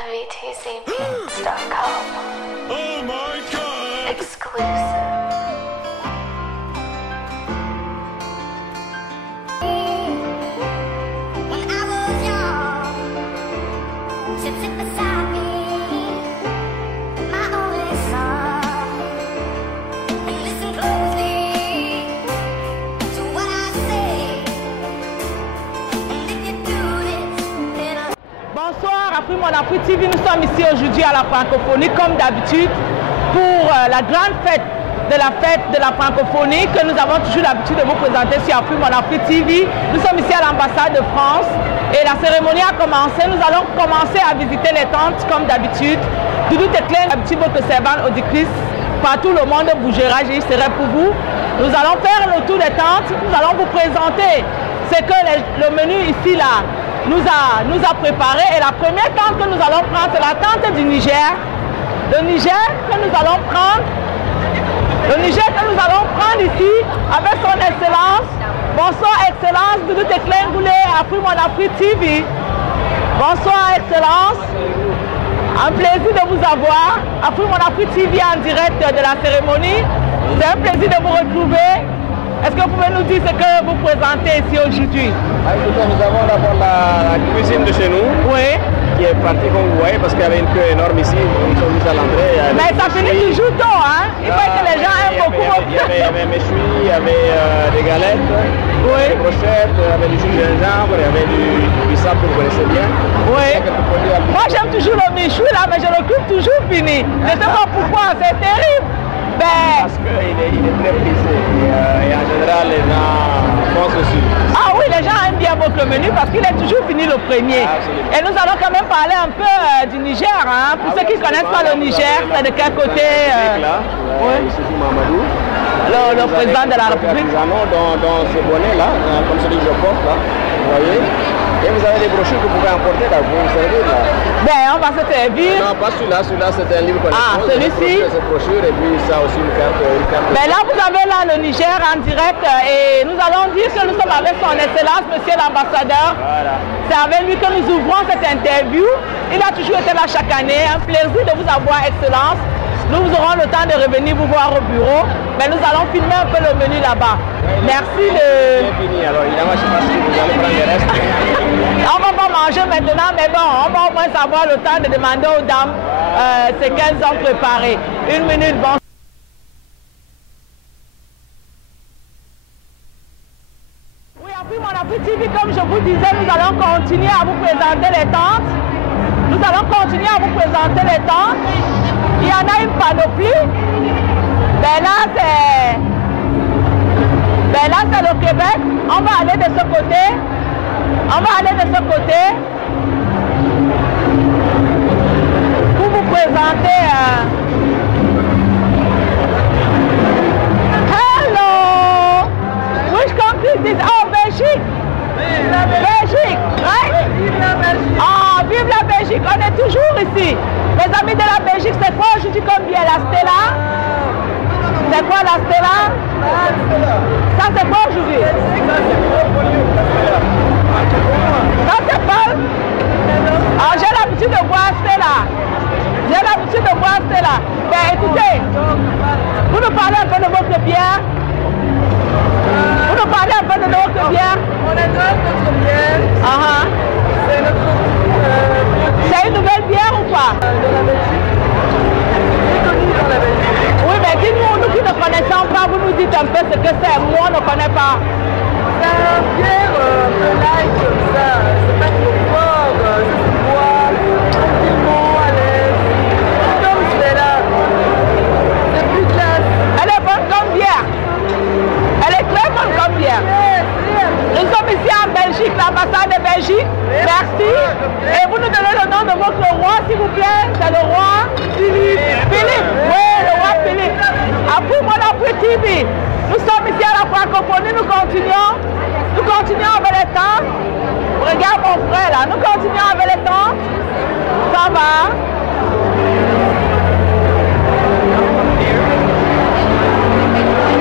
VTCPix.com. Oh my God! Exclusive. When I was young, she'd sit beside me, my only son, and listen closely to what I say. And if you do this, then I... Bonsoir, après mon Afrique TV, nous sommes ici aujourd'hui à la francophonie comme d'habitude pour la grande fête de la francophonie que nous avons toujours l'habitude de vous présenter sur Afrique Mon Afrique TV. Nous sommes ici à l'ambassade de France et la cérémonie a commencé. Nous allons commencer à visiter les tentes comme d'habitude. Doudou Teclin, d'habitude votre servante auditrice, partout le monde bougera, j'y serai pour vous. Nous allons faire le tour des tentes, nous allons vous présenter ce que le menu ici là nous a préparé. Et la première tente que nous allons prendre, c'est la tente du Niger. Le Niger que nous allons prendre. Le Niger que nous allons prendre ici avec son Excellence. Bonsoir Excellence, Doudou Teclin Goulé, Afrique Mon Afrique TV. Bonsoir Excellence. Un plaisir de vous avoir. Afrique Mon Afrique TV en direct de la cérémonie. C'est un plaisir de vous retrouver. Est-ce que vous pouvez nous dire ce que vous présentez ici aujourd'hui? Nous avons d'abord la cuisine de chez nous. Oui. Qui est partie comme vous voyez parce qu'il y avait une queue énorme ici. Nous sommes mis à l'entrée. Mais ça finit toujours tôt, hein? Il faut que les gens aiment beaucoup. Il y avait méchoui, il y avait des galettes, des brochettes, il y avait du jus de gingembre, il y avait du bissap que vous connaissez bien. Oui. Moi j'aime toujours le méchoui là, mais je le trouve toujours fini. Je ne sais pas pourquoi, c'est terrible. Ben... Parce qu'il est très prisé et en général les gens pensent dessus. Ah oui, les gens aiment bien votre menu parce qu'il est toujours fini le premier. Absolument. Et nous allons quand même parler un peu du Niger. Hein. Pour ceux qui ne connaissent pas le Niger, c'est de quel côté Ici, Mamadou. Le président de la République. Dans ce bonnet là, comme celui que je porte là, vous voyez. Et vous avez des brochures que vous pouvez emporter là, vous vous servir là. Ben, on va se servir. Non, pas celui-là, c'est un livre qu'on Ah, celui-ci. Cette brochure et puis ça aussi une carte. Ben là, vous avez là le Niger en direct et nous allons dire que nous sommes avec son Excellence, Monsieur l'ambassadeur. Voilà. C'est avec lui que nous ouvrons cette interview. Il a toujours été là chaque année. Un plaisir de vous avoir, Excellence. Nous aurons le temps de revenir vous voir au bureau, mais nous allons filmer un peu le menu là-bas. Merci de... C'est fini, alors évidemment, je ne sais pas si vous allez prendre le reste. On ne va pas manger maintenant, mais bon, on va au moins avoir le temps de demander aux dames ce qu'elles ont préparé. Une minute, bon. Oui, après Mon Afrique TV, comme je vous disais, nous allons continuer à vous présenter les tentes. Nous allons continuer à vous présenter les tentes. Il y en a une panoplie. Ben là, c'est le Québec. On va aller de ce côté. On va aller de ce côté. Pour vous présenter... Hello! Which country is this? Oh, Belgique! Belgique, right? Vive la Belgique! Ah, vive la Belgique! On est toujours ici. Les amis de la Belgique, c'est quoi aujourd'hui comme bien la Stella? C'est quoi la Stella? Ça c'est quoi aujourd'hui? Ça c'est pas? Ah, j'ai l'habitude de boire Stella. J'ai l'habitude de boire Stella. Ben écoutez, vous nous parlez un peu de votre bière. Vous nous parlez un peu de notre bière. On adore notre bière. C'est notre C'est une nouvelle bière ou pas? de la Belgique. C'est connu dans la Belgique. Oui, mais dites-nous, nous qui ne connaissons pas, vous nous dites un peu ce que c'est. Moi, on ne connaît pas. C'est une bière un peu light comme ça. C'est pas trop fort. Ça se boit tranquillement, à l'aise. Comme celle-là. C'est plus classe. Elle est bonne comme bière. Elle est très bonne comme bière. Nous sommes ici en Belgique, l'ambassade de Belgique. Merci. Et vous nous donnez le nom de votre roi, s'il vous plaît. C'est le roi Philippe. Philippe, oui, le roi Philippe. Après Mon Afrique TV, nous sommes ici à la francophonie, nous continuons avec les tentes. Regarde mon frère là, nous continuons avec les tentes. Ça va.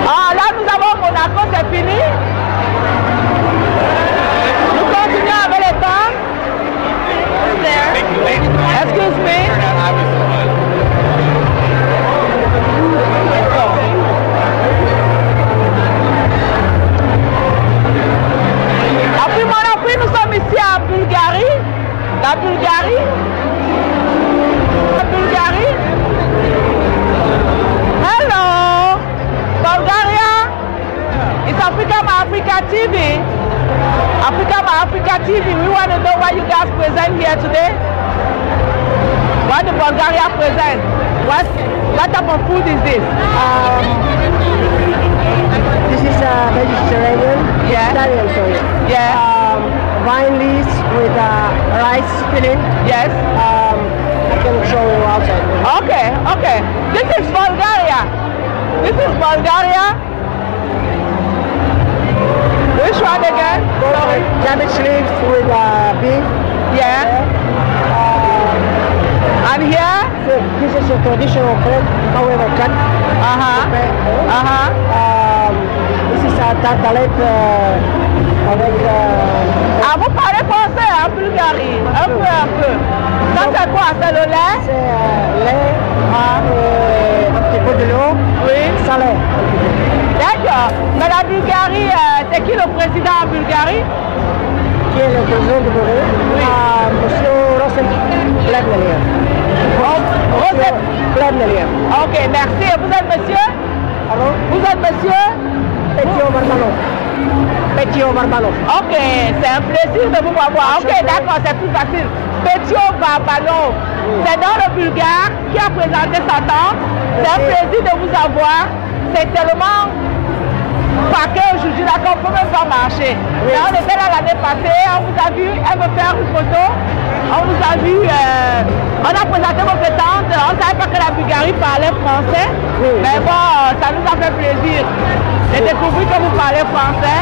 Ah, là nous avons Monaco, c'est fini. Nous continuons avec les tentes. Excuse Bulgarie? Hello, Bulgaria. It's Africa TV. Africa TV. We want to know what you guys present here today. What the Bulgaria present? What type of food is this? This is Mediterranean. Yeah. Italian, sorry. Yeah. Vine leaves with rice filling. Yes. I can show you outside. Okay. This is Bulgaria. Which one again? Sorry. Cabbage leaves with beef. Yeah. And here? This is a traditional bread, however cut. This is a tartelette avec... Ah, vous parlez français en Bulgarie? Un peu. Ça c'est quoi? C'est le lait? C'est lait, un petit peu de l'eau, Oui. salé. D'accord. Mais la Bulgarie, c'est qui le président en Bulgarie? Qui est le président de Bulgarie? Oui. Monsieur Rosen Plevnelier. Plevnelier. Ok, merci. Et vous êtes monsieur? Alors, Vous êtes monsieur? Petio Barbalov. Ok, c'est un plaisir de vous voir. Ok, d'accord, c'est plus facile. Petio Barbalov, c'est dans le Bulgare qui a présenté sa tante. C'est un plaisir de vous avoir. C'est tellement paquet aujourd'hui là qu'on ne peut même pas marcher. Oui. Là, on était là l'année passée, on vous a vu, elle veut faire une photo. On vous a vu, on a présenté votre tante. On ne savait pas que la Bulgarie parlait français. Oui. Mais bon, ça nous a fait plaisir de découvrir que vous parlez français.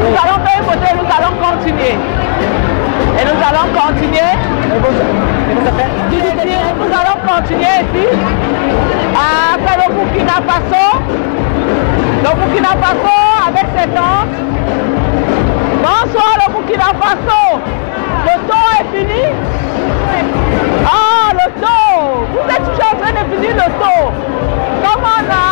Nous allons faire une photo et nous allons continuer. Nous allons continuer ici à faire le Burkina Faso. Le Burkina Faso avec ses tantes. Bonsoir le Burkina Faso. Le tour est fini. Ah, le tour. Vous êtes toujours en train de finir le tour. Comment là?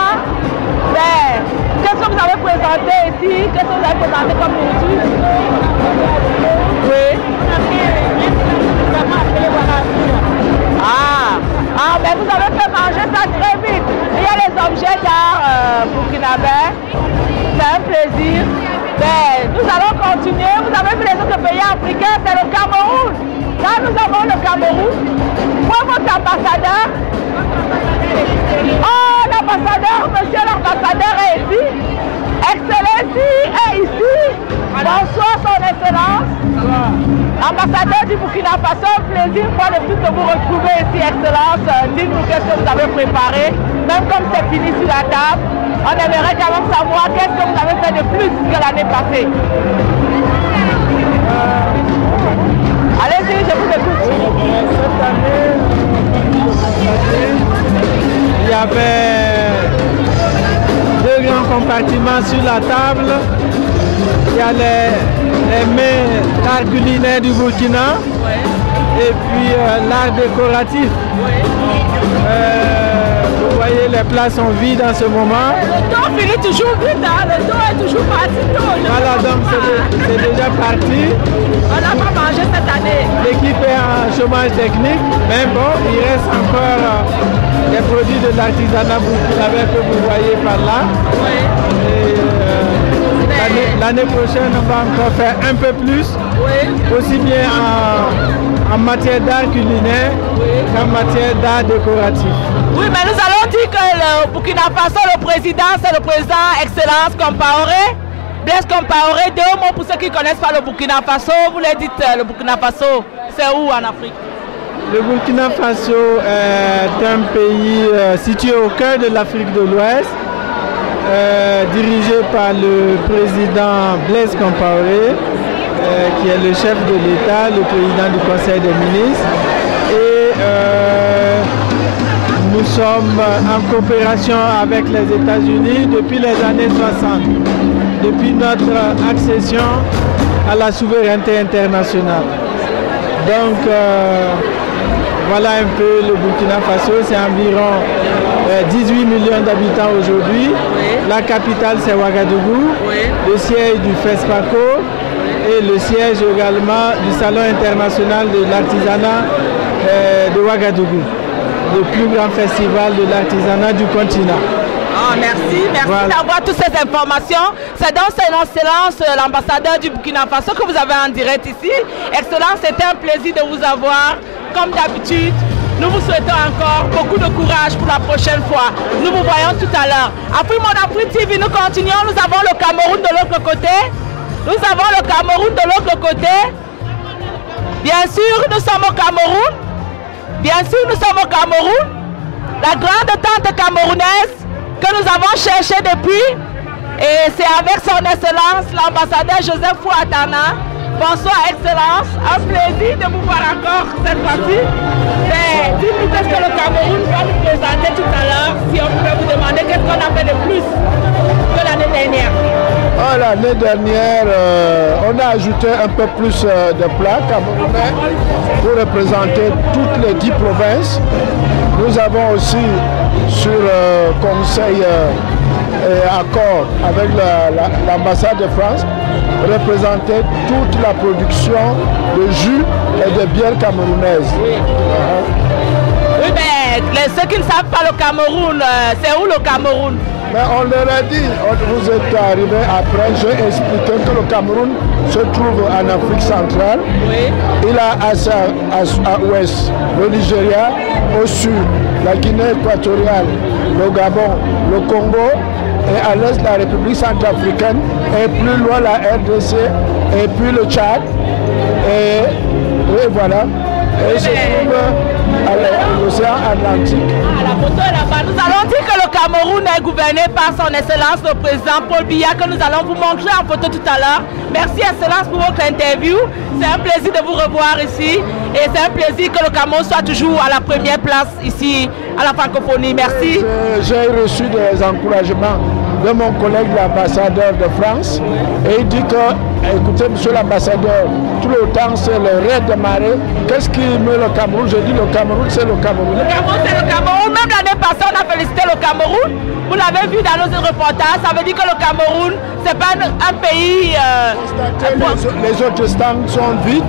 Qu'est-ce que vous avez présenté ici? Qu'est-ce que vous avez présenté comme nourriture? Oui. Mais vous avez fait manger ça très vite. Il y a les objets d'art burkinabé. C'est un plaisir. Mais nous allons continuer. Vous avez vu les autres pays africains, c'est le Cameroun. Là, nous avons le Cameroun. Où est votre ambassadeur? Oh, l'ambassadeur, monsieur l'ambassadeur est ici. Excellency est ici. Bonsoir, son excellence. Ambassadeur du Burkina Faso, un plaisir pour le plus de vous retrouver ici, excellence. Dites-nous qu'est-ce que vous avez préparé. Même comme c'est fini sur la table, on aimerait quand même savoir qu'est-ce que vous avez fait de plus que l'année passée. Allez-y, je vous écoute. Cette année, il y avait 2 grands compartiments sur la table. Il y a les mets d'art culinaire du Burkina et puis l'art décoratif. Vous voyez, les plats sont vides en ce moment. Le temps finit toujours vite, hein? Le temps est toujours parti tôt. Voilà, donc c'est déjà parti. On n'a pas mangé cette année. L'équipe est en chômage technique, mais bon, il reste encore les produits de l'artisanat burkinabé que vous voyez par là. L'année prochaine, on va encore faire un peu plus, aussi bien en matière d'art culinaire qu'en matière d'art décoratif. Oui, mais nous allons dire que le Burkina Faso, le président, c'est le président Excellence Compaoré. Blaise Compaoré, 2 mots pour ceux qui ne connaissent pas le Burkina Faso. Vous les dites, le Burkina Faso, c'est où en Afrique? Le Burkina Faso est un pays situé au cœur de l'Afrique de l'Ouest. Dirigé par le président Blaise Compaoré, qui est le chef de l'État, le président du Conseil des ministres. Et nous sommes en coopération avec les États-Unis depuis les années 60, depuis notre accession à la souveraineté internationale. Donc, voilà un peu le Burkina Faso, c'est environ 18 millions d'habitants aujourd'hui. La capitale c'est Ouagadougou, le siège du FESPACO et le siège également du Salon international de l'artisanat de Ouagadougou, le plus grand festival de l'artisanat du continent. Ah, merci voilà. D'avoir toutes ces informations. C'est donc son Excellence, l'ambassadeur du Burkina Faso que vous avez en direct ici. Excellence, c'était un plaisir de vous avoir. Comme d'habitude, nous vous souhaitons encore beaucoup de courage pour la prochaine fois. Nous vous voyons tout à l'heure. Après Mon Afrique TV, nous continuons. Nous avons le Cameroun de l'autre côté. Nous avons le Cameroun de l'autre côté. Bien sûr, nous sommes au Cameroun. Bien sûr, nous sommes au Cameroun. La grande tante camerounaise que nous avons cherché depuis, et c'est avec son Excellence l'ambassadeur Joseph Fouattana. Bonsoir Excellence, un plaisir de vous voir encore cette fois-ci. Dites-nous qu'est-ce que le Cameroun va nous présenter tout à l'heure, si on pouvait vous demander qu'est-ce qu'on a fait de plus que l'année dernière. Oh, l'année dernière, on a ajouté un peu plus de plats camerounais pour représenter toutes les 10 provinces. Nous avons aussi sur conseil et accord avec l'ambassade de France représenté toute la production de jus et de bière camerounaise. Oui, mais ceux qui ne savent pas le Cameroun, c'est où le Cameroun? Mais on leur a dit, vous êtes arrivés après, j'ai expliqué que le Cameroun se trouve en Afrique centrale. Oui. Il a à l'ouest le Nigeria, au sud la Guinée équatoriale, le Gabon, le Congo, et à l'est la République centrafricaine, et plus loin la RDC, et puis le Tchad, et voilà. Et se trouve à l'océan Atlantique. Ah, la photo est là-bas. Nous allons dire que le Cameroun est gouverné par son Excellence le président Paul Biya, que nous allons vous montrer en photo tout à l'heure. Merci Excellence pour votre interview. C'est un plaisir de vous revoir ici. Et c'est un plaisir que le Cameroun soit toujours à la première place ici à la francophonie. Merci. J'ai reçu des encouragements de mon collègue l'ambassadeur de France, et il dit que, écoutez monsieur l'ambassadeur, tout le temps c'est le raid de marée, qu'est-ce qui met le Cameroun? J'ai dit le Cameroun c'est le Cameroun. Le Cameroun c'est le Cameroun, même l'année passée on a félicité le Cameroun, vous l'avez vu dans nos reportages, ça veut dire que le Cameroun c'est pas un pays... les autres stands sont vides,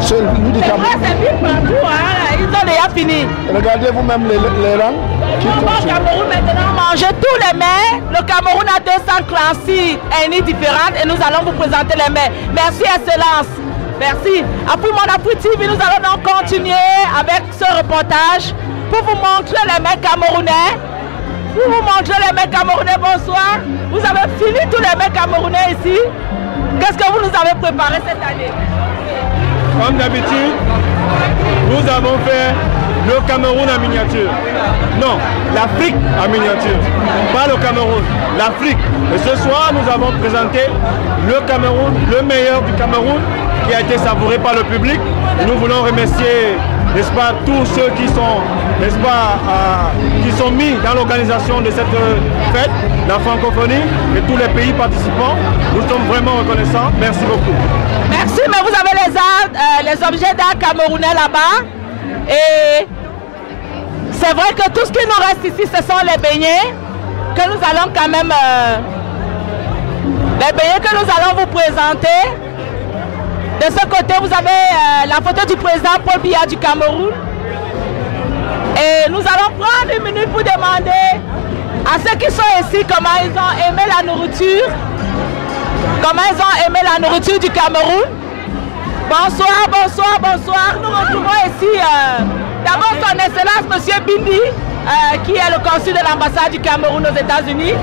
celui du Cameroun... C'est vide partout, hein, ils ont déjà fini. Regardez vous-même les rangs. Au Cameroun maintenant manger tous les mets. Le Cameroun a 236 ethnies différentes et nous allons vous présenter les mets. Merci Excellence. Merci. Après Mon Afrique TV, nous allons donc continuer avec ce reportage pour vous montrer les mets camerounais. Pour vous montrer les mets camerounais, bonsoir. Vous avez fini tous les mets camerounais ici. Qu'est-ce que vous nous avez préparé cette année? Comme d'habitude, nous avons fait le Cameroun en miniature. Non, l'Afrique en miniature. Pas le Cameroun, l'Afrique. Et ce soir, nous avons présenté le Cameroun, le meilleur du Cameroun, qui a été savouré par le public. Et nous voulons remercier, n'est-ce pas, tous ceux qui sont, n'est-ce pas, qui sont mis dans l'organisation de cette fête, la francophonie, et tous les pays participants. Nous sommes vraiment reconnaissants. Merci beaucoup. Merci, mais vous avez les objets d'art camerounais là-bas. Et c'est vrai que tout ce qui nous reste ici, ce sont les beignets que nous allons quand même... les beignets que nous allons vous présenter. De ce côté, vous avez la photo du président Paul Biya du Cameroun. Et nous allons prendre une minute pour demander à ceux qui sont ici comment ils ont aimé la nourriture. Comment ils ont aimé la nourriture du Cameroun. Bonsoir, bonsoir, bonsoir. Nous retrouvons ici d'abord son Excellence M. Bindi, qui est le consul de l'ambassade du Cameroun aux États-Unis.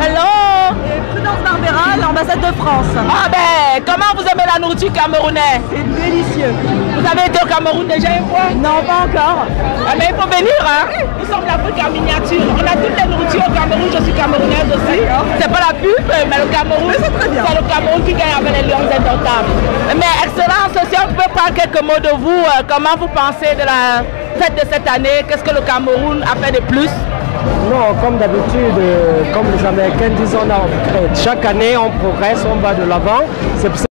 Hello. Et Prudence Barbera, l'ambassade de France. Ah ben, comment vous aimez la nourriture camerounaise? C'est délicieux. Vous avez été au Cameroun déjà une fois? Non, pas encore. Ah, mais il faut venir, hein. Nous sommes l'Afrique en miniature. On a toutes les nourritures au Cameroun, je suis camerounaise aussi. C'est pas la pub, mais le Cameroun, c'est le Cameroun qui gagne avec les lions indomptables. Mais Excellence, si on peut prendre quelques mots de vous, comment vous pensez de la fête de cette année? Qu'est-ce que le Cameroun a fait de plus? Non, comme d'habitude, comme les Américains disent, chaque année on progresse, on va de l'avant. C'est pour ça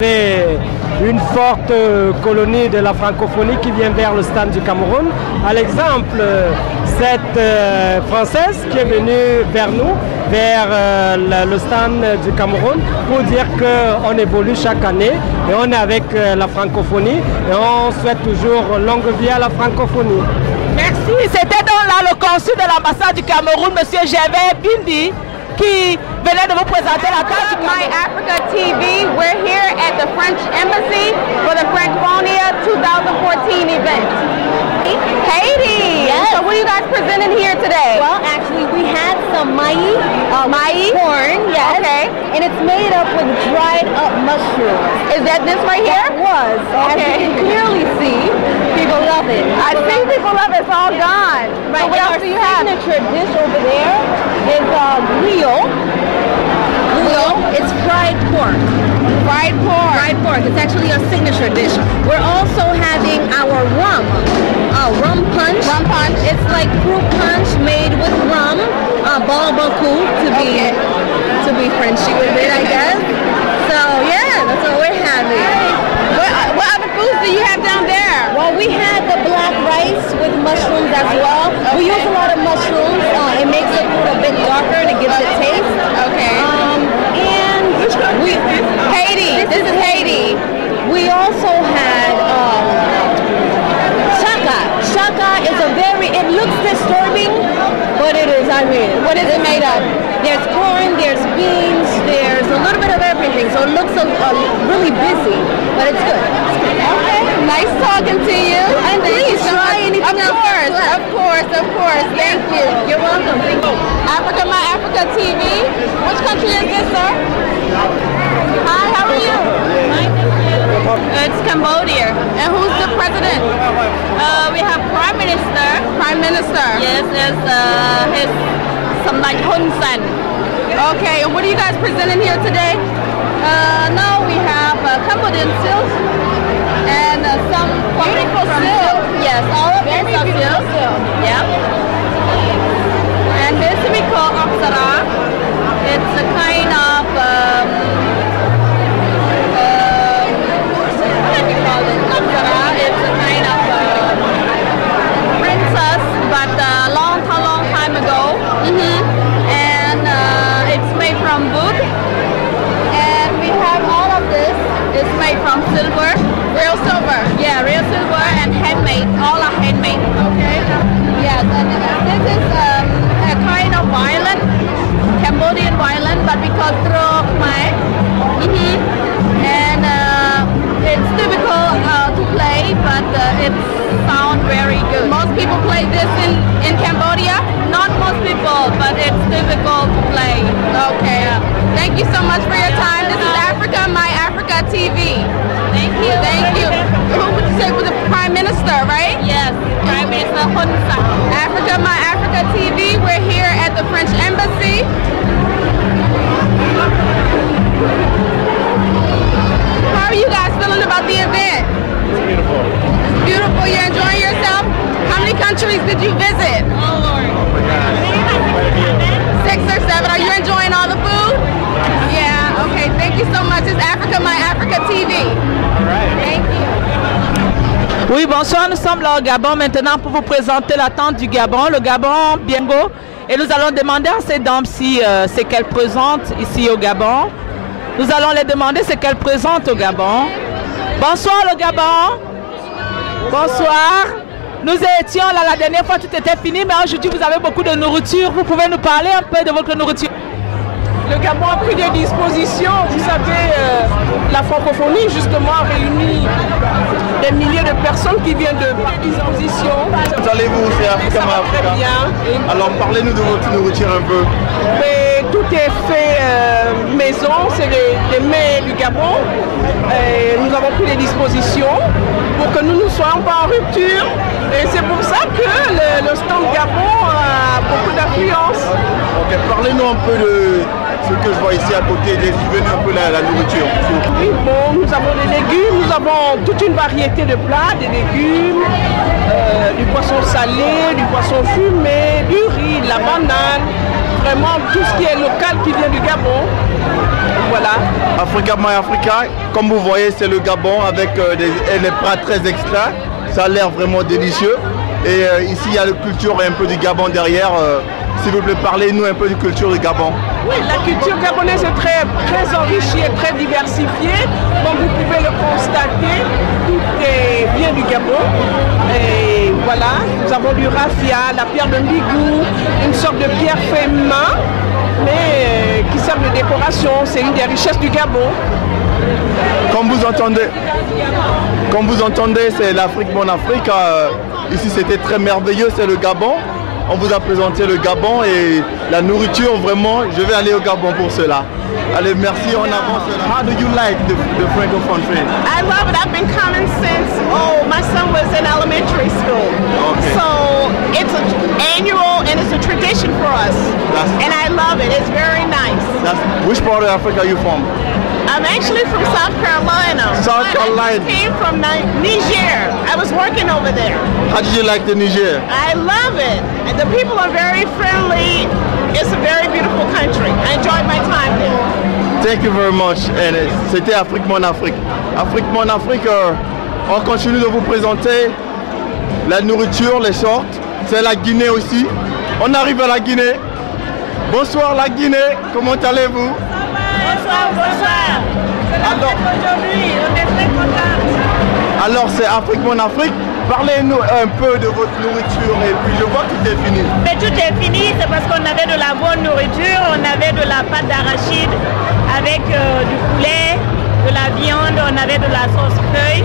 qu'on a une forte colonie de la francophonie qui vient vers le stand du Cameroun. À l'exemple, cette Française qui est venue vers nous, vers le stand du Cameroun, pour dire qu'on évolue chaque année et on est avec la francophonie et on souhaite toujours longue vie à la francophonie. Merci. C'était donc là le consul de l'ambassade du Cameroun, M. Gervais Bindi, qui venait de vous présenter la carte. My Africa TV. We're here at the French Embassy for the Francophonia 2014 event. Haiti. Yes. So what are you guys presenting here today? Well, actually, we had some mai corn, yes. Okay. And it's made up with dried up mushrooms. Is that this right here? It was. As you can clearly see, people love it. I see people love it. It's all gone. Right. So what else do you have? Our signature dish over there is griot. It's fried pork. Fried pork. Fried pork. It's actually a signature dish. We're also having our rum punch. Rum punch. It's like fruit punch made with rum. Balbaku to be Frenchy with it, I guess. So yeah, that's what we're having. What other foods do you have down there? Well, we had the black rice with mushrooms as well. Okay. We use a lot of mushrooms. It makes the food a bit darker and it gives it taste. Okay. And Haiti. This is Haiti. We also had shaka. Shaka is it looks disturbing, but it is, what is it made of? There's corn, there's beans, there's a little bit of everything. So it looks really busy, but it's good. Okay. Nice talking to you. And please try anything else. Of course. Thank you. You're welcome. Africa, My Africa TV. Which country is this, sir? Hi, how are you? It's Cambodia. And who's the president? We have Prime Minister. Prime Minister. Yes, his Samdech Hun Sen. Okay, and what are you guys presenting here today? Now we have Cambodian silk and some Beautiful from silk. Yes, all of Very it is beautiful silk. silk. Yeah. And this we call Apsara. It's a kind of what do you call it? Apsara. It's a kind of princess, but long time ago. And it's made from wood. And we have all of this. It's made from silver. Real silver. Yeah, real silver and handmade. All are handmade. Okay. Yes, and this is a kind of violin, Cambodian violin, but we call Tro Khmer. And it's difficult to play, but it sounds very good. Most people play this in Cambodia? Not most people, but it's difficult to play. Okay. Thank you so much for your time. This is Africa, My Africa TV. Thank you. Thank you. Who would you say was the Prime Minister, right? Yes, Prime Minister Hun Sen. Africa, My Africa TV. We're here at the French Embassy. How are you guys feeling about the event? It's beautiful. It's beautiful. You're enjoying yourself? How many countries did you visit? Oh, Lord. Oh my God. Quite a few. 6 or 7. Are you enjoying all the food? Yeah. Okay. Thank you so much. It's Africa, My Africa TV. All right. Thank you. Oui, bonsoir, nous sommes là au Gabon maintenant pour vous présenter la tente du Gabon, le Gabon Biengo. Et nous allons demander à ces dames si c'est qu'elles présentent ici au Gabon. Nous allons les demander ce qu'elles présentent au Gabon. Bonsoir le Gabon. Bonsoir. Nous étions là la dernière fois, tout était fini, mais aujourd'hui vous avez beaucoup de nourriture. Vous pouvez nous parler un peu de votre nourriture? Le Gabon a pris des dispositions. Vous savez, la francophonie justement réunit des milliers de personnes qui viennent de par disposition. Comment allez-vous? C'est Africa, Ça va très bien. Alors parlez-nous de votre nourriture un peu. Mais tout est fait maison, c'est des mets du Gabon. Et nous avons pris des dispositions pour que nous ne soyons pas en rupture. Et c'est pour ça que le stand Gabon a beaucoup d'affluence. Ok, parlez-nous un peu de ce que je vois ici à côté, décrivez-nous un peu la nourriture. Oui, bon, nous avons des légumes, nous avons toute une variété de plats, des légumes, du poisson salé, du poisson fumé, du riz, de la banane, vraiment tout ce qui est local qui vient du Gabon. Voilà. Africa, My Africa, comme vous voyez, c'est le Gabon avec des plats très extra. Ça a l'air vraiment délicieux. Et ici, il y a la culture un peu du Gabon derrière. S'il vous plaît, parlez-nous un peu de culture du Gabon. Oui, la culture gabonaise est très enrichie et très diversifiée. Comme vous pouvez le constater, tout est bien du Gabon. Et voilà, nous avons du raffia, la pierre de Mbigou, une sorte de pierre fait main, mais qui sert de décoration. C'est une des richesses du Gabon. Comme vous entendez, c'est l'Afrique, mon Afrique. Ici, c'était très merveilleux, c'est le Gabon. On vous a présenté le Gabon et la nourriture, vraiment, je vais aller au Gabon pour cela. Allez, merci, on avance. How do you like the Francophone Friend? I love it. I've been coming since, my son was in elementary school. Okay. So it's an annual and it's a tradition for us. And I love it. It's very nice. Which part of Africa are you from? I'm actually from South Carolina. South Carolina. I came from Niger. I was working over there. How did you like the Niger? I love it. And the people are very friendly. It's a very beautiful country. I enjoyed my time there. Thank you very much. C'était Afrique Mon Afrique. Afrique Mon Afrique, on continue de vous présenter la nourriture, les sortes. C'est la Guinée aussi. On arrive à la Guinée. Bonsoir la Guinée, comment allez-vous? Bonsoir. Alors c'est Afrique Mon Afrique. Parlez-nous un peu de votre nourriture et puis je vois que tout est fini. Mais tout est fini, c'est parce qu'on avait de la bonne nourriture, on avait de la pâte d'arachide avec du poulet, de la viande, on avait de la sauce feuille,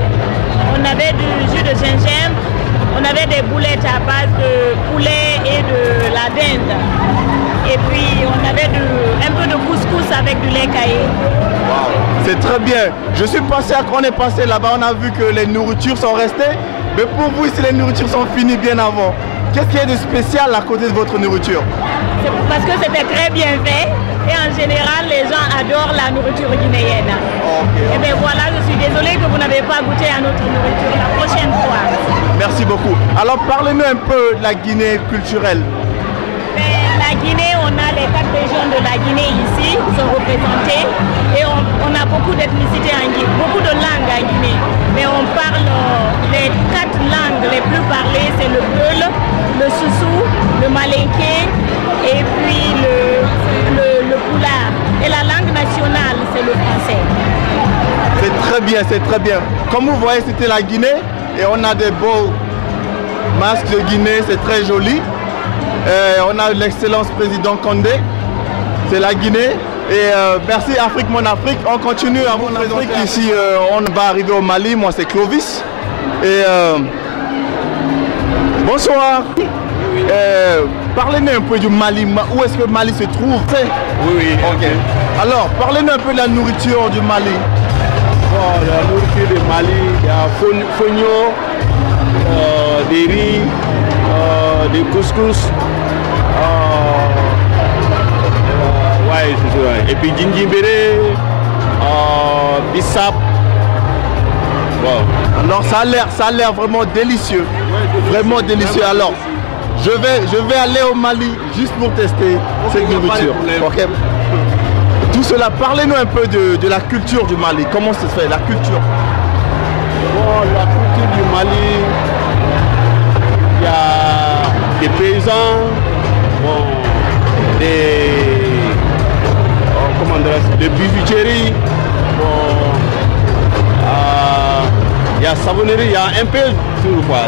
on avait du jus de gingembre, on avait des boulettes à base de poulet et de la dinde. Et puis on avait un peu de couscous avec du lait caillé. Wow. C'est très bien. Je suis passé, quand on est passé là-bas, on a vu que les nourritures sont restées. Mais pour vous, ici, les nourritures sont finies bien avant. Qu'est-ce qu'il y a de spécial à côté de votre nourriture? C'est parce que c'était très bien fait. Et en général, les gens adorent la nourriture guinéenne. Okay. Et bien voilà, je suis désolée que vous n'avez pas goûté à notre nourriture la prochaine fois. Merci beaucoup. Alors parlez-nous un peu de la Guinée culturelle. La Guinée, on a les 4 régions de la Guinée ici qui sont représentées et on a beaucoup d'ethnicités en Guinée, beaucoup de langues en Guinée. Mais on parle les 4 langues les plus parlées, c'est le Peul, le Soussou, le Malinké et puis le Pulaar. Et la langue nationale, c'est le français. C'est très bien, c'est très bien. Comme vous voyez, c'était la Guinée et on a des beaux masques de Guinée, c'est très joli. On a l'excellence président Condé, c'est la Guinée. Et merci Afrique Mon Afrique. On continue à vous présenter ici. On va arriver au Mali. Moi c'est Clovis. Et bonsoir. Parlez-nous un peu du Mali. Où est-ce que le Mali se trouve? Oui. Ok. Alors parlez-nous un peu de la nourriture du Mali. Bon, la nourriture du Mali, il y a fogno, des riz, des couscous. Et puis gingimbéré, bissap. Bon. Alors ça a l'air vraiment délicieux. Vraiment délicieux. Alors je vais aller au Mali juste pour tester cette nourriture. Okay. Tout cela, parlez-nous un peu de la culture du Mali. Comment ça se fait, la culture? Bon, la culture du Mali, il y a des paysans, bon, des bijouteries, bon, il y a savonnerie, il y a un peu tout quoi.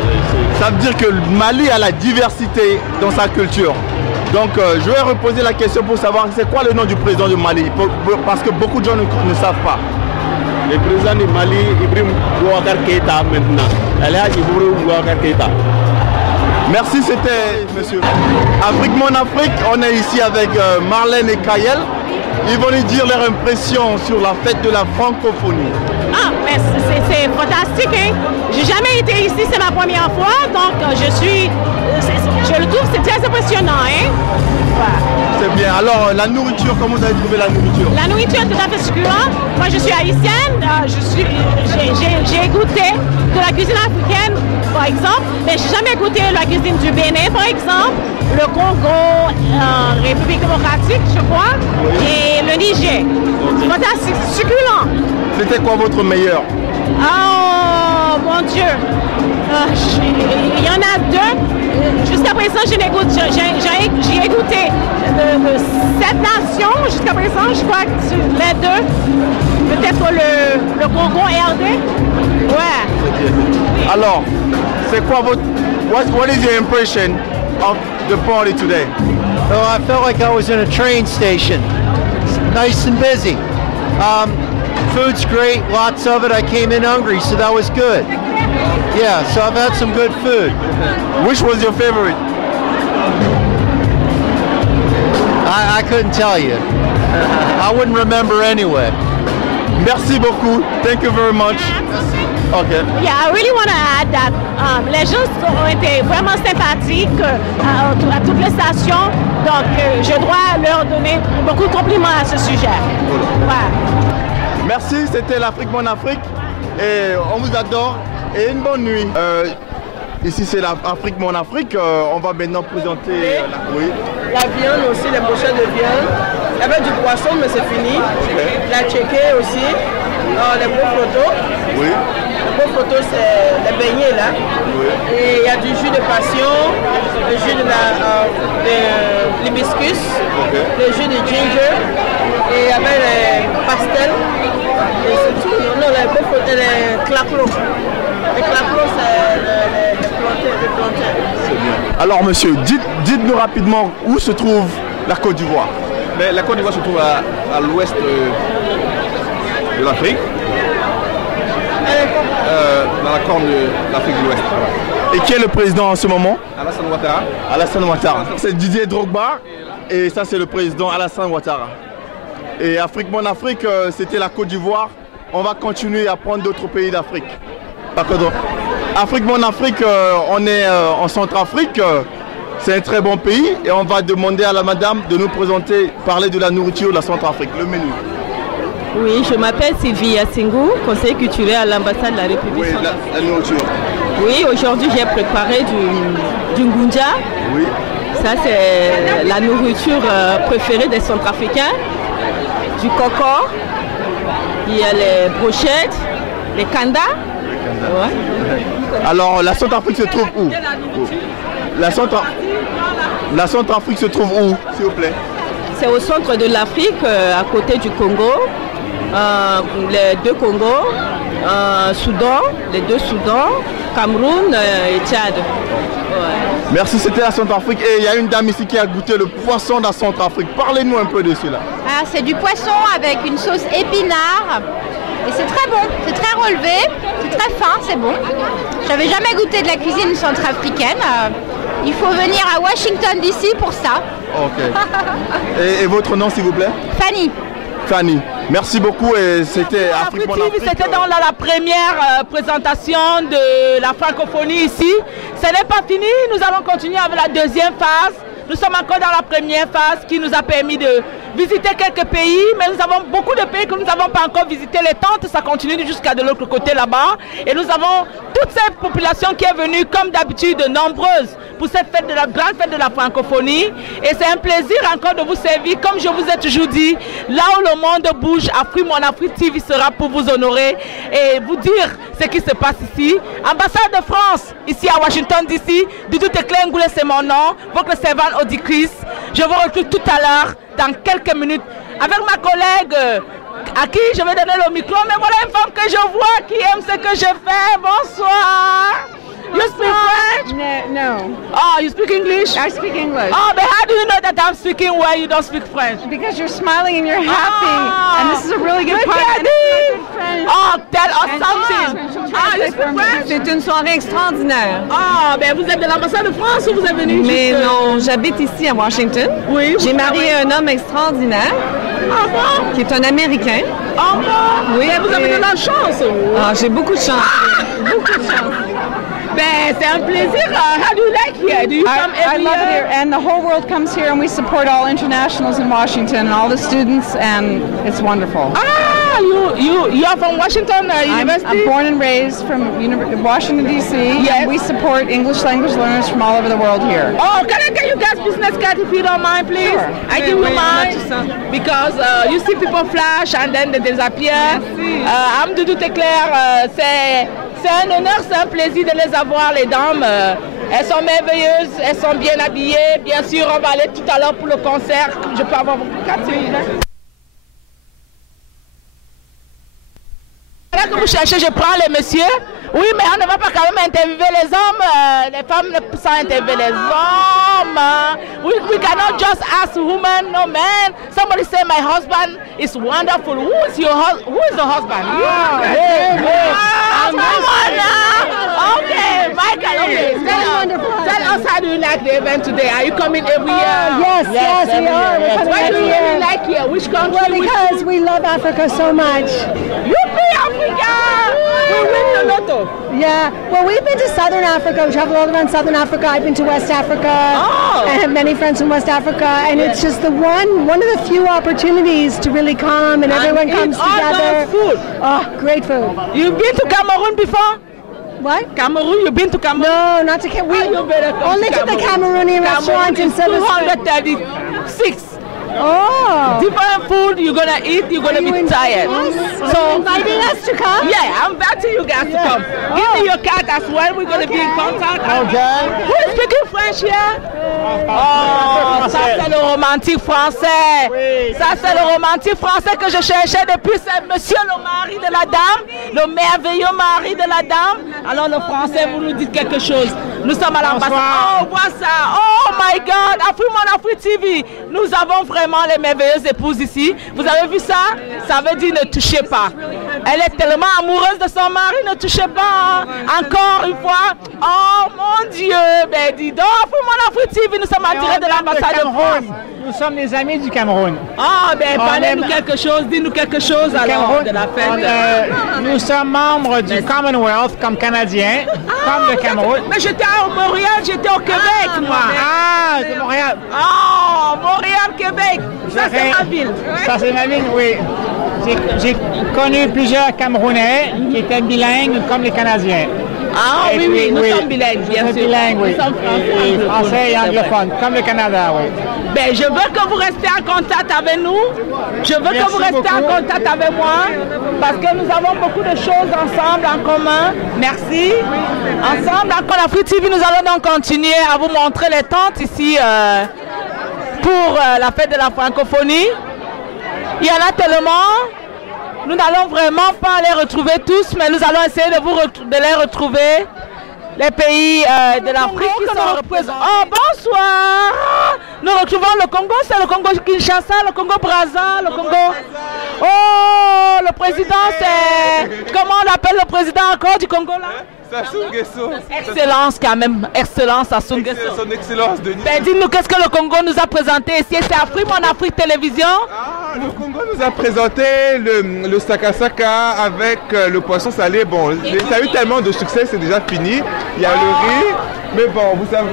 Ça veut dire que le Mali a la diversité dans sa culture. Donc je vais reposer la question pour savoir c'est quoi le nom du président du Mali, parce que beaucoup de gens ne savent pas. Le président du Mali, Ibrahim Boubacar Keïta maintenant. Ibrahim Boubacar Keïta. Merci, c'était monsieur. Afrique Mon Afrique, on est ici avec Marlène et Kayel. Ils vont nous dire leur impression sur la fête de la francophonie. Ah, mais c'est fantastique, hein? J'ai jamais été ici, c'est ma première fois, donc je le trouve, c'est très impressionnant, hein? Voilà. C'est bien. Alors, la nourriture, comment vous avez trouvé la nourriture? La nourriture est tout à fait succulente. Moi, je suis haïtienne, j'ai goûté de la cuisine africaine, par exemple, mais je n'ai jamais goûté la cuisine du Bénin, par exemple, le Congo, République démocratique, je crois, et le Niger. C'est fantastique, c'est succulent. C'était quoi votre meilleur? Oh, mon Dieu. Il y en a deux. Jusqu'à présent, j'ai goûté de 7 nations. Jusqu'à présent, je crois que les deux. Peut-être le Congo RD. Ouais. Alors, c'est quoi votre... What is your impression of the party today? Oh, I felt like I was in a train station. It's nice and busy. Food's great, lots of it. I came in hungry, so that was good. Yeah, so I've had some good food. Which was your favorite? I couldn't tell you. I wouldn't remember anyway. Merci beaucoup. Thank you very much. Okay. Yeah, I really want to add that les gens ont été vraiment sympathiques à toutes les stations. Donc, je dois leur donner beaucoup de compliments à ce sujet. Ouais. Merci, c'était l'Afrique Mon Afrique. Et on vous adore. Et une bonne nuit. Ici, c'est l'Afrique Mon Afrique. On va maintenant présenter la viande aussi, les brochettes de viande. Il y avait du poisson, mais c'est fini. La tchéké aussi. Les beaux photos. Oui. Les beaux photos, c'est les beignets là. Oui. Et il y a du jus de passion, le jus de l'hibiscus, le jus de ginger. Et il y avait les pastels. Et c'est tout. Non, les beaux photos, les claclos. Les claclos, c'est les plantains. C'est bien. Alors monsieur, dites-nous rapidement où se trouve la Côte d'Ivoire. La Côte d'Ivoire se trouve à l'ouest de l'Afrique, dans la corne de l'Afrique de l'Ouest. Et qui est le président en ce moment? Alassane Ouattara. Alassane Ouattara. C'est Didier Drogba et ça c'est le président Alassane Ouattara. Et Afrique Mon Afrique, c'était la Côte d'Ivoire. On va continuer à prendre d'autres pays d'Afrique. Afrique Mon Afrique, on est en Centrafrique. C'est un très bon pays et on va demander à la madame de nous présenter, parler de la nourriture de la Centrafrique, le menu. Oui, je m'appelle Sylvie Yassingou, conseiller culturel à l'ambassade de la République. Oui, la nourriture. Oui, aujourd'hui j'ai préparé du ngunja. Oui. Ça c'est la nourriture préférée des Centrafricains. Du coco, il y a les brochettes, les kanda. Ouais. Alors la Centrafrique se trouve où? La Centrafrique se trouve où, s'il vous plaît? C'est au centre de l'Afrique, à côté du Congo, les deux Congos, Soudan, les deux Soudans, Cameroun et Tchad. Ouais. Merci, c'était la Centrafrique. Et il y a une dame ici qui a goûté le poisson de la Centrafrique. Parlez-nous un peu de cela. Ah, c'est du poisson avec une sauce épinard. Et c'est très bon, c'est très relevé, c'est très fin, c'est bon. J'avais jamais goûté de la cuisine centrafricaine. Il faut venir à Washington DC pour ça. Ok. Et votre nom s'il vous plaît? Fanny. Fanny. Merci beaucoup et c'était Afrique Mon Afrique. C'était dans la première présentation de la francophonie ici. Ce n'est pas fini, nous allons continuer avec la deuxième phase. Nous sommes encore dans la première phase qui nous a permis de visiter quelques pays, mais nous avons beaucoup de pays que nous n'avons pas encore visités. Les tentes, ça continue jusqu'à de l'autre côté là-bas. Et nous avons toute cette population qui est venue, comme d'habitude, nombreuse, pour cette fête de la grande fête de la francophonie. Et c'est un plaisir encore de vous servir, comme je vous ai toujours dit, là où le monde bouge, Afrique Mon Afrique TV sera pour vous honorer et vous dire ce qui se passe ici. Ambassade de France, ici à Washington DC, Doudou Tekle Ngoulé, c'est mon nom, votre servante Audi Chris. Je vous retrouve tout à l'heure, dans quelques minutes, avec ma collègue à qui je vais donner le micro. Mais voilà une femme que je vois qui aime ce que je fais. Bonsoir. You speak French? No. Oh, you speak English? I speak English. Oh, but how do you know that I'm speaking well, you don't speak French? Because you're smiling and you're happy. And this is a really good part. Oh, tell us something. Ah, you speak French? C'est une soirée extraordinaire. Ah, ben vous êtes de l'ambassade de France ou vous êtes venu Mais juste... non, j'habite ici à Washington. Oui. J'ai marié un homme extraordinaire. Ah bon? Qui est un Américain. Ah bon? Oui. Mais vous avez de la chance. Ah, j'ai beaucoup de chance. Beaucoup de chance. Ben, c'est un plaisir. How do you like here? Do you come every I love it year? here, and the whole world comes here, and we support all internationals in Washington and all the students, and it's wonderful. Ah, you are from Washington University? I'm born and raised from Washington D.C. Yes. And we support English language learners from all over the world here. Oh, can I get you guys business card if you don't mind, please? Sure. I give you mine because you see people flash and then they disappear. I'm Doudou Tekler. C'est un honneur, c'est un plaisir de les avoir, les dames. Elles sont merveilleuses, elles sont bien habillées. Bien sûr, on va aller tout à l'heure pour le concert. Je peux avoir beaucoup de cartes. Là que vous cherchez, je prends les messieurs. Oui, mais on ne va pas quand même interviewer les hommes. Les femmes ne peuvent pas interviewer les hommes. We cannot just ask women, no men. Somebody say my husband is wonderful. Who is your husband? Come on now. Okay, Michael. Okay. Tell us how do you like the event today? Are you coming every year? Yes, we are. We're coming Why do every you year. really like here? Which country? Well, because we love Africa so much. Youpi, Africa! We win the lotto. Yeah, well, we've been to Southern Africa. We travel all around Southern Africa. I've been to West Africa. I have many friends from West Africa, and it's just the one of the few opportunities to really come and everyone comes together. Food. Oh, great food. You've been to Cameroon before? What? Cameroon? You've been to Cameroon? No, not to Cameroon. Only to the Cameroonian restaurant in Silver 236. Oh. Different food you're gonna eat, you're gonna be tired. So inviting us to come? Yeah, I'm inviting you guys to come. Give me your card as well. We're gonna be in contact. Okay. Who is speaking French here? Oh, ça c'est le romantique français. Oui. Ça c'est le romantique français que je cherchais depuis. C'est monsieur le mari de la dame, le merveilleux mari de la dame. Alors le français, vous nous dites quelque chose. Nous sommes à l'ambassade. Oh, vois ça. Oh my God, Afrique TV. Nous avons vraiment les merveilleuses épouses ici. Vous avez vu ça? Ça veut dire ne touchez pas. Elle est tellement amoureuse de son mari, ne touchez pas. Encore une fois. Oh mon Dieu. Ben dis donc, Afrique TV, nous sommes en direct de l'ambassade de France. Nous sommes des amis du Cameroun. Ah, ben parlez-nous quelque chose, dis-nous quelque chose alors de la fête. Nous sommes membres du Commonwealth comme Canadiens, comme le Cameroun. Mais j'étais à Montréal, j'étais au Québec, moi. Ah, c'est Montréal. Oh, Montréal, Québec. Ça, c'est ma ville. Ça, c'est ma ville, oui. J'ai connu plusieurs Camerounais qui étaient bilingues comme les Canadiens. Ah oui, oui, nous sommes bilingues, bien sûr. Bilingues, oui. Nous sommes français et anglophones, comme le Canada, oui. Ben, je veux que vous restiez en contact avec nous. Je veux que vous restiez en contact avec moi. Parce que nous avons beaucoup de choses ensemble en commun. Merci. Ensemble, encore Afrique TV, nous allons donc continuer à vous montrer les tentes ici pour la fête de la francophonie. Il y en a tellement. Nous n'allons vraiment pas les retrouver tous, mais nous allons essayer de les retrouver. Les pays de l'Afrique qui sont représentés. Oh, bonsoir! Nous retrouvons le Congo, c'est le Congo Kinshasa, le Congo Brazza, le Congo... Oh, le président, c'est... Comment on appelle le président encore du Congo, là? Sassou Nguesso. Excellence quand même, excellence Sassou Nguesso. Son excellence, Denis. Ben, dis-nous, qu'est-ce que le Congo nous a présenté ici? C'est Afrique, mon Afrique Télévision. Ah, le Congo nous a présenté le sakasaka avec le poisson salé. Bon, ça a eu tellement de succès, c'est déjà fini. Il y a le riz, mais bon, vous savez,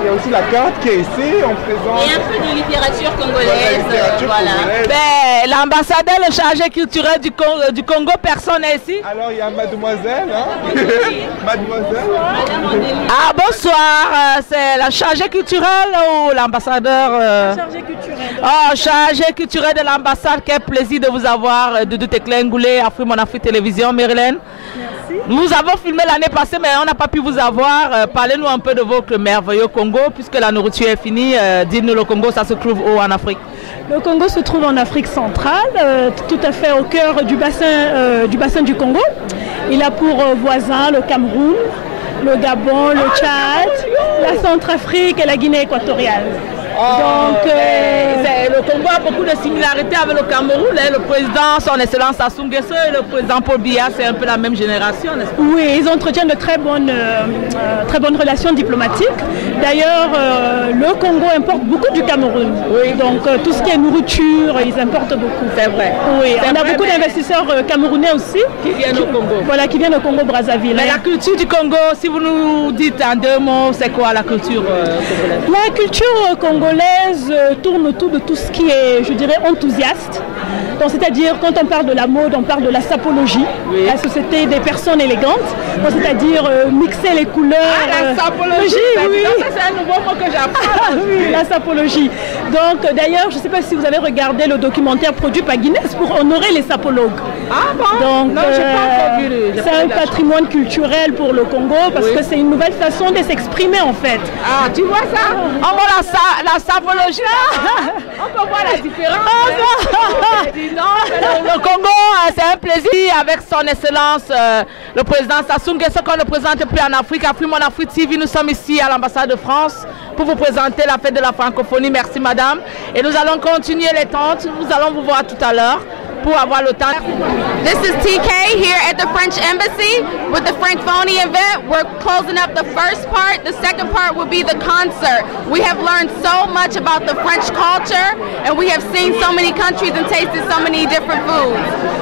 il y a aussi la carte qui est ici. On présente... Et un peu de littérature congolaise. Voilà. Ben, l'ambassadeur, le chargé culturel du Congo, personne n'est ici. Alors, il y a mademoiselle, hein? Mademoiselle. Ah, bonsoir. C'est la chargée culturelle ou l'ambassadeur Chargé culturel. Oh, chargé culturel de l'ambassade. Quel plaisir de vous avoir, Doudou Teclin Ngoulé, Afrique Mon Afrique Télévision, Marilyn. Merci. Nous avons filmé l'année passée, mais on n'a pas pu vous avoir. Parlez-nous un peu de votre merveilleux Congo, puisque la nourriture est finie. Dites-nous, le Congo, ça se trouve où en Afrique? Le Congo se trouve en Afrique centrale, tout à fait au cœur du bassin du Congo. Il a pour voisins le Cameroun, le Gabon, le Tchad, la Centrafrique et la Guinée équatoriale. Donc, le Congo a beaucoup de similarités avec le Cameroun. Le président, son excellence Sassou Nguesso, et le président Paul Biya, c'est un peu la même génération, n'est-ce pas? Oui, ils entretiennent de très bonnes relations diplomatiques. D'ailleurs, le Congo importe beaucoup du Cameroun. Oui. Donc, tout ce qui est nourriture, ils importent beaucoup. C'est vrai. Oui, on a beaucoup d'investisseurs camerounais aussi. Qui viennent au Congo. Voilà, qui viennent au Congo-Brazzaville. Mais la culture du Congo, si vous nous dites en deux mots, c'est quoi la culture congolaise? La culture congolaise tourne autour de tout ce qui est, je dirais, enthousiaste. Donc, c'est-à-dire, quand on parle de la mode, on parle de la sapologie, oui. La société des personnes élégantes. Donc, c'est-à-dire mixer les couleurs. Ah, la sapologie, oui. Ça, c'est un nouveau mot que j'apprends. Oui, la sapologie. Donc d'ailleurs, je ne sais pas si vous avez regardé le documentaire produit par Guinness pour honorer les sapologues. Ah bon? Donc non, j'ai pas encore vu. C'est un patrimoine culturel pour le Congo parce que c'est une nouvelle façon de s'exprimer en fait. Ah, tu vois ça? On voit la sapologie. On peut voir la différence. Le Congo, c'est un plaisir avec son excellence, le président Sassou Nguesso, qu'on ne présente plus en Afrique. Afrique Mon Afrique TV, nous sommes ici à l'ambassade de France pour vous présenter la fête de la francophonie. Merci madame. Et nous allons continuer les tentes. Nous allons vous voir tout à l'heure pour avoir le temps. This is TK here at the French Embassy with the Francophonie event. We're closing up the first part. The second part will be the concert. We have learned so much about the French culture and we have seen so many countries and tasted so many different foods.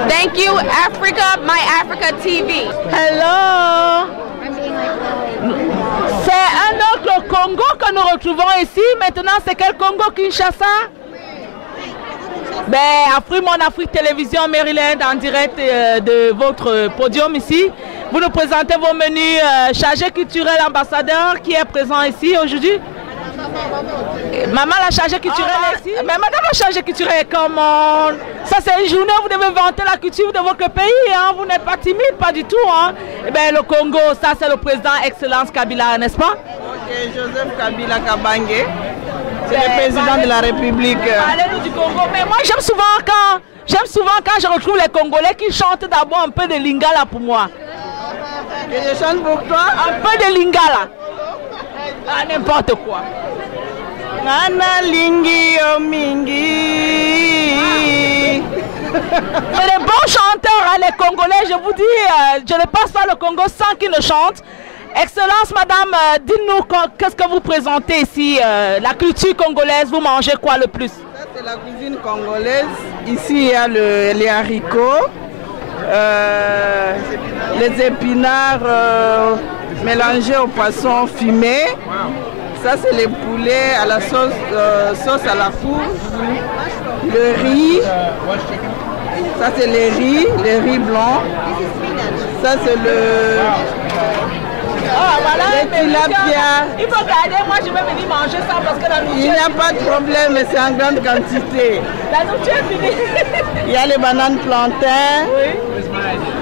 Thank you, Africa, My Africa TV. Hello. C'est un autre Congo que nous retrouvons ici. Maintenant, c'est quel Congo? Kinshasa? Ben, Afrique Mon Afrique Télévision Maryland en direct de votre podium ici. Vous nous présentez vos menus chargé culturel ambassadeur qui est présent ici aujourd'hui. Maman la chargée culturelle est ici. Mais madame la chargée culturelle, comment? Ça c'est une journée où vous devez vanter la culture de votre pays. Hein? Vous n'êtes pas timide, pas du tout. Hein? Et bien le Congo, ça c'est le président Excellence Kabila, n'est-ce pas? Ok, Joseph Kabila Kabange. C'est le président de la République. Parlez-nous du Congo. Mais moi j'aime souvent quand je retrouve les Congolais qui chantent d'abord un peu de lingala pour moi. Et je chante pour toi? Un peu de lingala. Ah, n'importe quoi. Nana lingi omingi. C'est des bons chanteurs, hein, les Congolais, je vous dis, je ne passe pas le Congo sans qu'ils ne chantent. Excellence, madame, dites-nous qu'est-ce que vous présentez ici, la culture congolaise, vous mangez quoi le plus? Ça c'est la cuisine congolaise. Ici il y a les haricots, les épinards mélangés au poisson fumé. Ça c'est les poulets à la sauce à la fourche. Le riz. Ça c'est les riz blancs. Ça c'est le... Oh, voilà, les tilapia. Il faut garder, moi je vais venir manger ça parce que la nourriture... Il n'y a pas de problème, mais c'est en grande quantité. La nourriture est finie. Il y a les bananes plantains. Oui.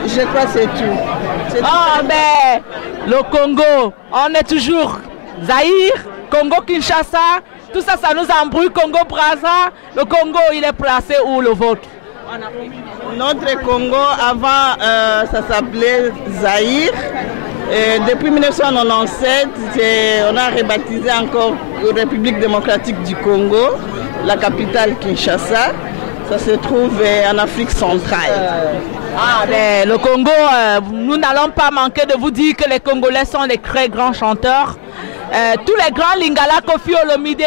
Je crois que c'est tout. Oh, mais le Congo, on est toujours Zaïre, Congo Kinshasa, tout ça, ça nous embrouille. Congo Brazza, le Congo, il est placé où le vôtre? Notre Congo, avant, ça s'appelait Zaïre. Et depuis 1997, on a rebaptisé encore République démocratique du Congo, la capitale Kinshasa. Ça se trouve en Afrique centrale. Ah, mais le Congo, nous n'allons pas manquer de vous dire que les Congolais sont des très grands chanteurs. Tous les grands Lingala, Kofi Olomide,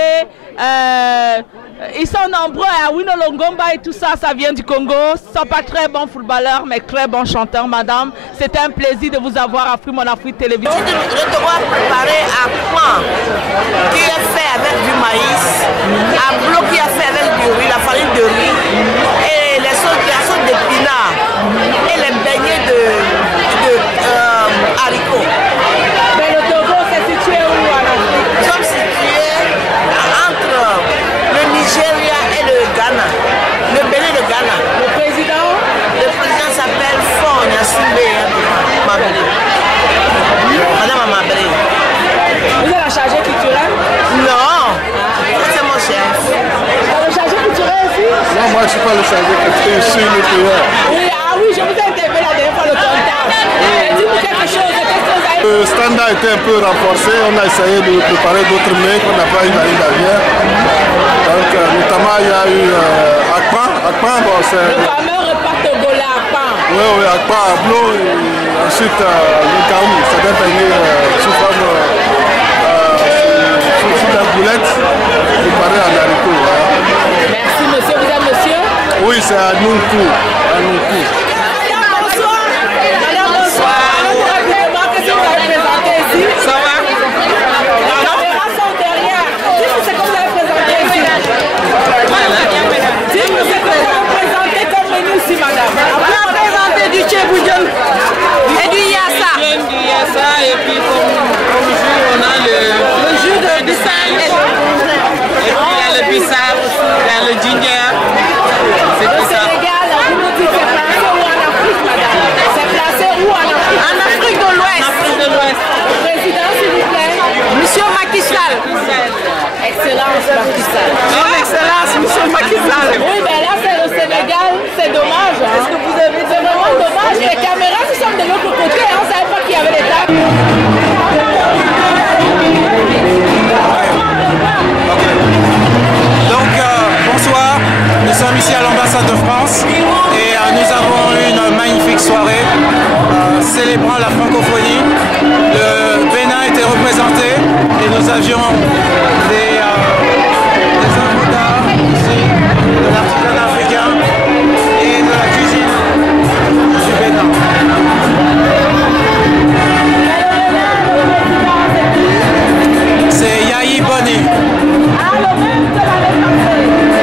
ils sont nombreux, Awino Longomba et tout ça, ça vient du Congo. Ils ne sont pas très bons footballeurs, mais très bons chanteurs, madame. C'était un plaisir de vous avoir à Afrique Mon Afrique Télévision. Je dois préparer un pain qui est fait avec du maïs, un bloc qui est fait avec du riz, la farine de riz, et la sauce d'épinards, et les beignets de haricots. Mais le Togo, c'est situé où en Afrique? Nous sommes situés entre le Nigeria et le Ghana, le Bénin et le Ghana. Le président s'appelle Fon Yassoumbe Mabélé. Madame Mabélé. Vous êtes la chargée culturelle? Non, c'est mon chef. Le chargé culturel ici? Non, moi je ne suis pas le chargé culturel, je suis le payeur. Oui, ah oui, je vous ai interpellé la dernière fois le comptable. Dites-nous quelque chose, qu'est-ce que vous avez... Le standard a été un peu renforcé, on a essayé de préparer d'autres mets qu'on n'a pas eu l'année dernière. Donc notamment il y a eu Akpan, bon c'est... Le fameux repas togolais Akpan. Oui, Akpan, Ablo, et ensuite le Kaou, c'est un beignet sous forme sous la boulette, préparé en haricot. Merci monsieur, vous êtes monsieur? Oui, c'est à Nunku. Ça va? Les caméras sont derrière. Dites-nous ce que vous avez présenté ici. Dites-nous ce que vous avez présenté comme menu ici, madame. On a présenté du tchéboudion et du yassa. Et puis comme jus, on a le jus de bissap. Et puis il y a le bissap. Excellence Macky Sall. Son Excellence, M. Macky Sall. Oui, mais là c'est le Sénégal, c'est dommage. Hein? Est-ce que vous avez C'est vraiment dommage. Les caméras, nous sommes de l'autre côté, on ne savait pas qu'il y avait des tables. Donc bonsoir, nous sommes ici à l'ambassade de France et nous avons une magnifique soirée célébrant la francophonie. Le Bénin était représenté et nous avions des œuvres d'art ici, de l'artisanat africain et de la cuisine du Bénin. C'est Yahi Boni.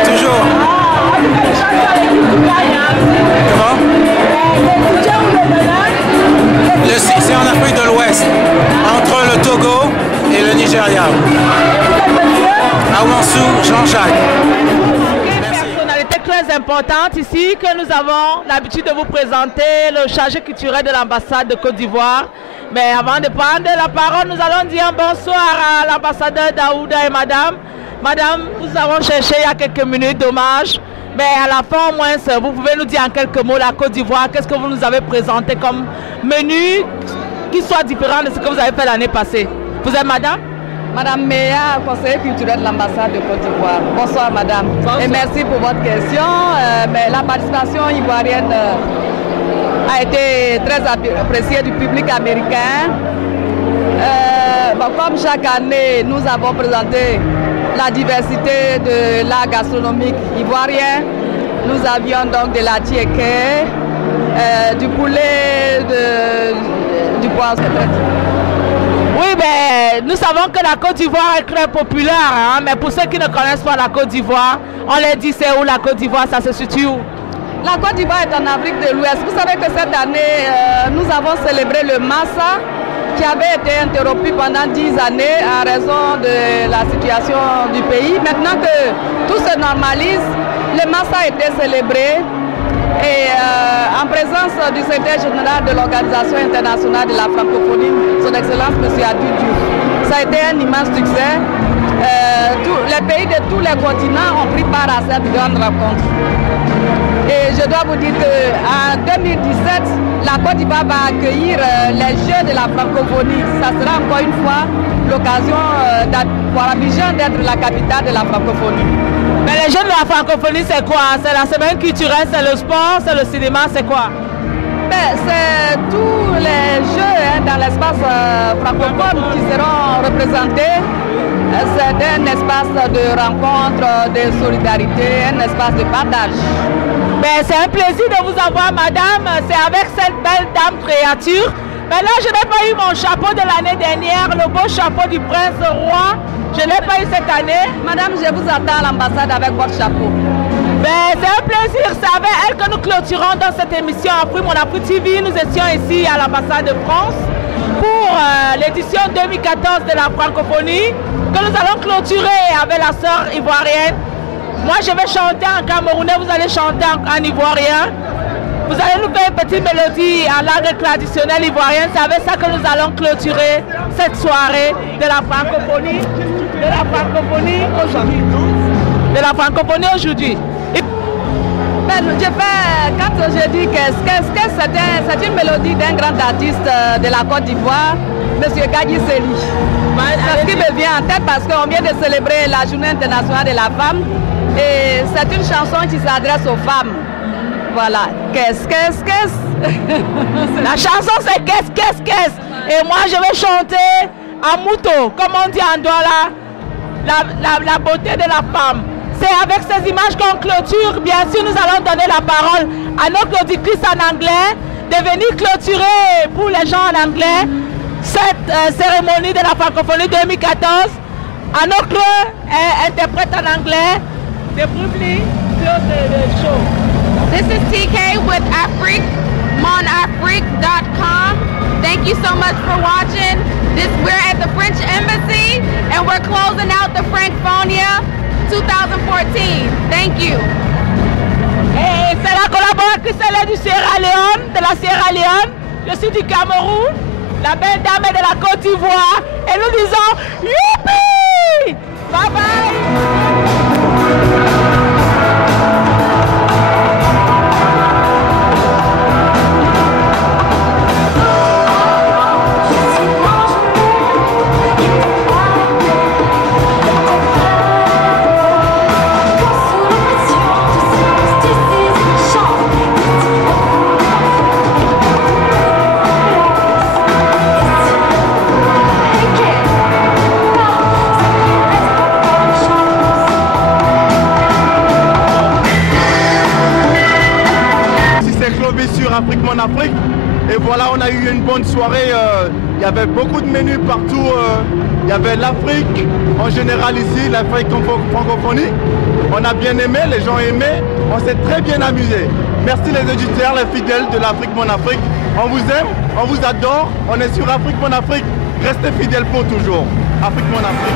Toujours. Comment? C'est en Afrique de l'Ouest, entre le Togo et le Nigeria. Awansou Jean-Jacques. Personnalité très importante ici que nous avons l'habitude de vous présenter, le chargé culturel de l'ambassade de Côte d'Ivoire. Mais avant de prendre la parole, nous allons dire bonsoir à l'ambassadeur Daouda et madame. Madame, nous avons cherché il y a quelques minutes, dommage. Mais à la fin, au moins, vous pouvez nous dire en quelques mots la Côte d'Ivoire, qu'est-ce que vous nous avez présenté comme menu qui soit différent de ce que vous avez fait l'année passée. Vous êtes madame? Madame Méa, conseillère culturelle de l'ambassade de Côte d'Ivoire. Bonsoir madame. Bonsoir. Et merci pour votre question. Mais la participation ivoirienne a été très appréciée du public américain. Comme chaque année, nous avons présenté la diversité de l'art gastronomique ivoirien. Nous avions donc de la tiéké, du poulet, du poisson. Oui, mais nous savons que la Côte d'Ivoire est très populaire, hein, mais pour ceux qui ne connaissent pas la Côte d'Ivoire, on leur dit c'est où la Côte d'Ivoire, ça se situe où? La Côte d'Ivoire est en Afrique de l'Ouest. Vous savez que cette année, nous avons célébré le Massa, qui avait été interrompu pendant 10 années en raison de la situation du pays. Maintenant que tout se normalise, le Massa a été célébré et en présence du secrétaire général de l'Organisation internationale de la francophonie, son Excellence M. Adu Diouf. Ça a été un immense succès. Les pays de tous les continents ont pris part à cette grande rencontre. Et je dois vous dire qu'en 2017, la Côte d'Ivoire va accueillir les Jeux de la francophonie. Ça sera encore une fois l'occasion pour Abidjan d'être la capitale de la francophonie. Mais les Jeux de la francophonie, c'est quoi? C'est la semaine culturelle, c'est le sport, c'est le cinéma, c'est quoi? C'est tous les Jeux dans l'espace francophone qui seront représentés. C'est un espace de rencontre, de solidarité, un espace de partage. C'est un plaisir de vous avoir, madame. C'est avec cette belle dame créature. Mais là, je n'ai pas eu mon chapeau de l'année dernière, le beau chapeau du prince roi. Je ne l'ai pas eu cette année. Madame, je vous attends à l'ambassade avec votre chapeau. C'est un plaisir. C'est avec elle que nous clôturons dans cette émission Afrique Mon Afrique TV. Nous étions ici à l'ambassade de France pour l'édition 2014 de la francophonie que nous allons clôturer avec la sœur ivoirienne. Moi, je vais chanter en camerounais, vous allez chanter en ivoirien. Vous allez nous faire une petite mélodie en langue traditionnelle ivoirienne. C'est avec ça que nous allons clôturer cette soirée de la francophonie. Aujourd'hui. Quand je dis que c'est une mélodie d'un grand artiste de la Côte d'Ivoire, M. Gadji Seli. C'est ce qui me vient en tête parce qu'on vient de célébrer la Journée internationale de la femme. Et c'est une chanson qui s'adresse aux femmes. Voilà. Qu'est-ce La chanson c'est qu'est-ce. Et moi je vais chanter à Mouto, comme on dit en Douala, la beauté de la femme. C'est avec ces images qu'on clôture. Bien sûr, nous allons donner la parole à notre auditrice en anglais de venir clôturer pour les gens en anglais cette cérémonie de la francophonie 2014. À notre interprète en anglais. The show. This is TK with Afrique, monafrique.com. Thank you so much for watching. We're at the French Embassy and we're closing out the Francophonia 2014. Thank you. Et c'est la collaboratrice du Sierra Leone, de la Sierra Leone. Je suis du Cameroun. La belle dame est de la Côte d'Ivoire. Et nous disons youpi! Bye bye! Afrique Mon Afrique. Et voilà, on a eu une bonne soirée. Il y avait beaucoup de menus partout. Il y avait l'Afrique en général ici, l'Afrique francophonie. On a bien aimé, les gens aimaient. On s'est très bien amusé. Merci les auditeurs, les fidèles de l'Afrique Mon Afrique. On vous aime, on vous adore. On est sur Afrique Mon Afrique. Restez fidèles pour toujours. Afrique Mon Afrique.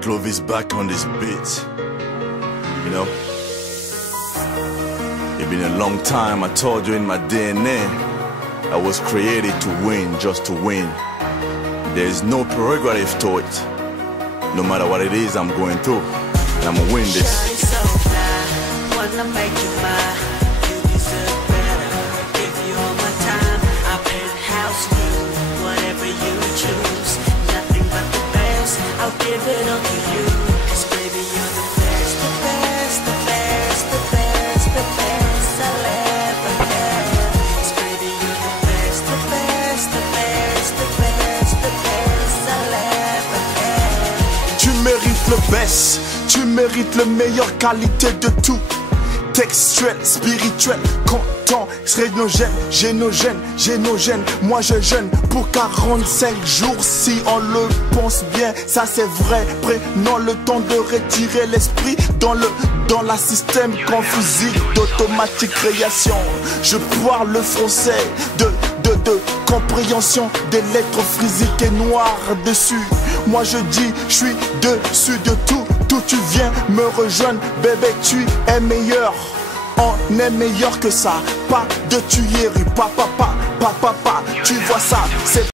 Clovis back on this beat. You know, it's been a long time. I told you in my DNA, I was created to win, just to win. There is no prerogative to it. No matter what it is I'm going through, and I'm gonna win this. I'll give it all to you, 'cause baby you're the best, the best, the best, the best, the best I'll ever have. 'Cause baby you're the best, the best, the best, the best, the best I'll ever have. Tu mérites le best, tu mérites le meilleur qualité de tout. Textuel, spirituel, content, génogène, moi je jeûne pour 45 jours si on le pense bien, ça c'est vrai. Prenons le temps de retirer l'esprit dans la système confusique d'automatique création. Je parle le français de compréhension des lettres physiques et noires dessus. Moi je dis, je suis dessus de tout. D'où tu viens me rejoindre, bébé tu es meilleur. On est meilleur que ça, pas de tuerie, papa, tu vois ça, c'est